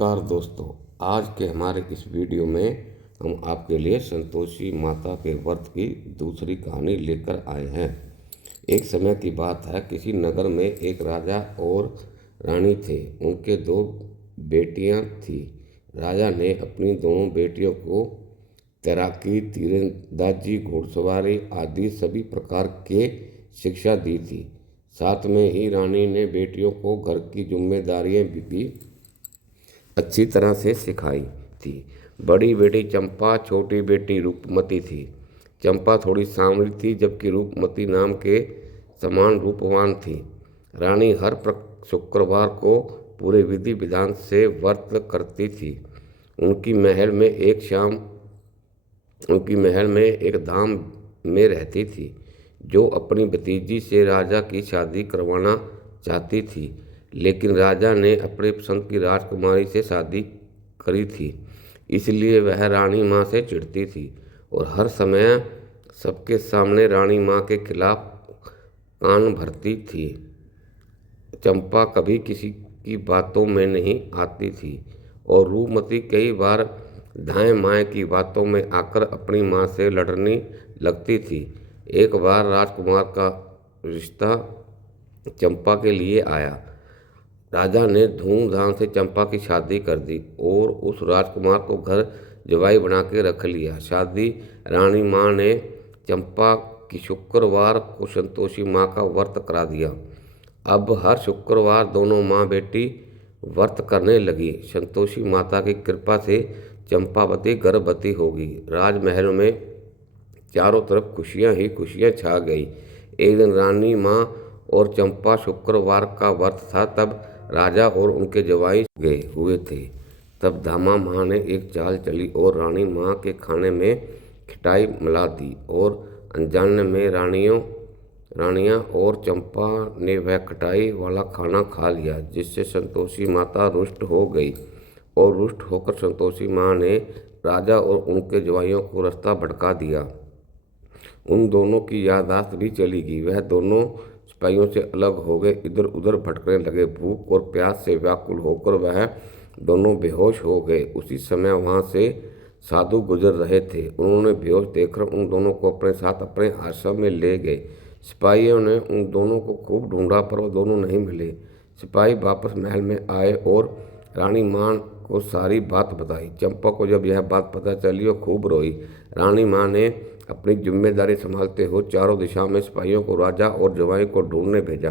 नमस्कार दोस्तों। आज के हमारे इस वीडियो में हम आपके लिए संतोषी माता के व्रत की दूसरी कहानी लेकर आए हैं। एक समय की बात है, किसी नगर में एक राजा और रानी थे। उनके दो बेटियां थीं। राजा ने अपनी दोनों बेटियों को तैराकी, तीरंदाजी, घुड़सवारी आदि सभी प्रकार के शिक्षा दी थी। साथ में ही रानी ने बेटियों को घर की जिम्मेदारियां भी अच्छी तरह से सिखाई थी। बड़ी बेटी चंपा छोटी बेटी रूपमती थी। चंपा थोड़ी सांवली थी, जबकि रूपमती नाम के समान रूपवान थी। रानी हर शुक्रवार को पूरे विधि विधान से व्रत करती थी। उनकी महल में एक धाम में रहती थी, जो अपनी भतीजी से राजा की शादी करवाना चाहती थी। लेकिन राजा ने अपने पसंद की राजकुमारी से शादी करी थी, इसलिए वह रानी माँ से चिढ़ती थी और हर समय सबके सामने रानी माँ के खिलाफ कान भरती थी। चंपा कभी किसी की बातों में नहीं आती थी और रूपमती कई बार दाएं माएँ की बातों में आकर अपनी माँ से लड़ने लगती थी। एक बार राजकुमार का रिश्ता चंपा के लिए आया। राजा ने धूमधाम से चंपा की शादी कर दी और उस राजकुमार को घर जवाई बना के रख लिया। शादी रानी माँ ने चंपा की शुक्रवार को संतोषी माँ का व्रत करा दिया। अब हर शुक्रवार दोनों माँ बेटी व्रत करने लगी। संतोषी माता की कृपा से चंपावती गर्भवती होगी। राजमहल में चारों तरफ खुशियाँ ही खुशियाँ छा गई। एक दिन रानी माँ और चंपा शुक्रवार का व्रत था, तब राजा और उनके जवाई गए हुए थे। तब धामा माँ ने एक चाल चली और रानी माँ के खाने में खटाई मिला दी और अनजाने में रानियाँ और चंपा ने वह खटाई वाला खाना खा लिया, जिससे संतोषी माता रुष्ट हो गई। और रुष्ट होकर संतोषी माँ ने राजा और उनके जवाइयों को रास्ता भटका दिया। उन दोनों की याददाश्त भी चली गई। वह दोनों सिपाहियों से अलग हो गए, इधर उधर भटकने लगे। भूख और प्यास से व्याकुल होकर वह दोनों बेहोश हो गए। उसी समय वहाँ से साधु गुजर रहे थे। उन्होंने बेहोश देखकर उन दोनों को अपने साथ अपने आश्रम में ले गए। सिपाहियों ने उन दोनों को खूब ढूंढा, पर वो दोनों नहीं मिले। सिपाही वापस महल में आए और रानी माँ को सारी बात बताई। चंपा को जब यह बात पता चली, वो खूब रोई। रानी माँ ने अपनी जिम्मेदारी संभालते हुए चारों दिशा में सिपाहियों को राजा और जवाई को ढूंढने भेजा।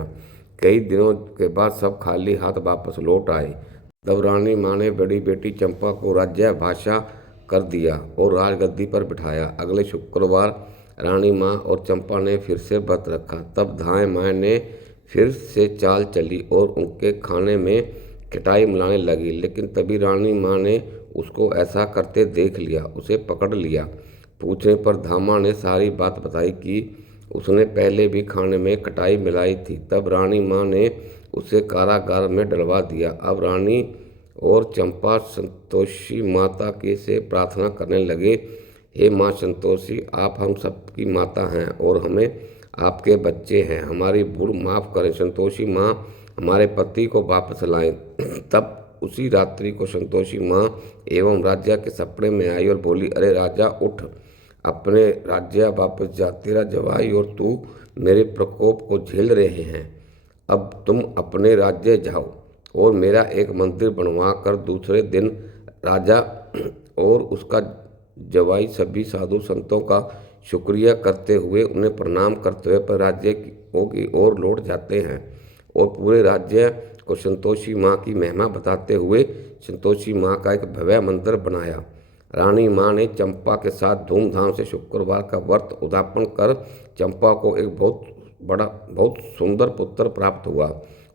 कई दिनों के बाद सब खाली हाथ वापस लौट आए। तब रानी माँ ने बड़ी बेटी चंपा को राज्यभाषा कर दिया और राजगद्दी पर बिठाया। अगले शुक्रवार रानी माँ और चंपा ने फिर से व्रत रखा। तब दाएं माँ ने फिर से चाल चली और उनके खाने में खटाई मिलाने लगी। लेकिन तभी रानी माँ ने उसको ऐसा करते देख लिया। उसे पकड़ लिया। पूछने पर धामा ने सारी बात बताई कि उसने पहले भी खाने में खटाई मिलाई थी। तब रानी माँ ने उसे कारागार में डलवा दिया। अब रानी और चंपा संतोषी माता की से प्रार्थना करने लगे, हे माँ संतोषी, आप हम सबकी माता हैं और हमें आपके बच्चे हैं। हमारी भूल माफ़ करें। संतोषी माँ हमारे पति को वापस लाएं। तब उसी रात्रि को संतोषी माँ एवं राजा के सपने में आई और बोली, अरे राजा उठ, अपने राज्य वापस जा। तेरा जवाई और तू मेरे प्रकोप को झेल रहे हैं। अब तुम अपने राज्य जाओ और मेरा एक मंदिर बनवा कर दूसरे दिन राजा और उसका जवाई सभी साधु संतों का शुक्रिया करते हुए, उन्हें प्रणाम करते हुए राज्य की ओर लौट जाते हैं और पूरे राज्य को संतोषी माँ की महिमा बताते हुए संतोषी माँ का एक भव्य मंदिर बनाया। रानी माँ ने चंपा के साथ धूमधाम से शुक्रवार का व्रत उद्यापन कर चंपा को एक बहुत सुंदर पुत्र प्राप्त हुआ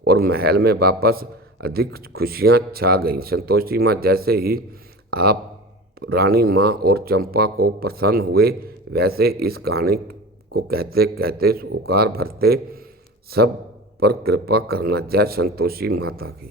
और महल में वापस अधिक खुशियाँ छा गईं। संतोषी माँ जैसे ही आप रानी माँ और चंपा को प्रसन्न हुए, वैसे इस कहानी को कहते कहते ओकार भरते सब पर कृपा करना। जय संतोषी माता की।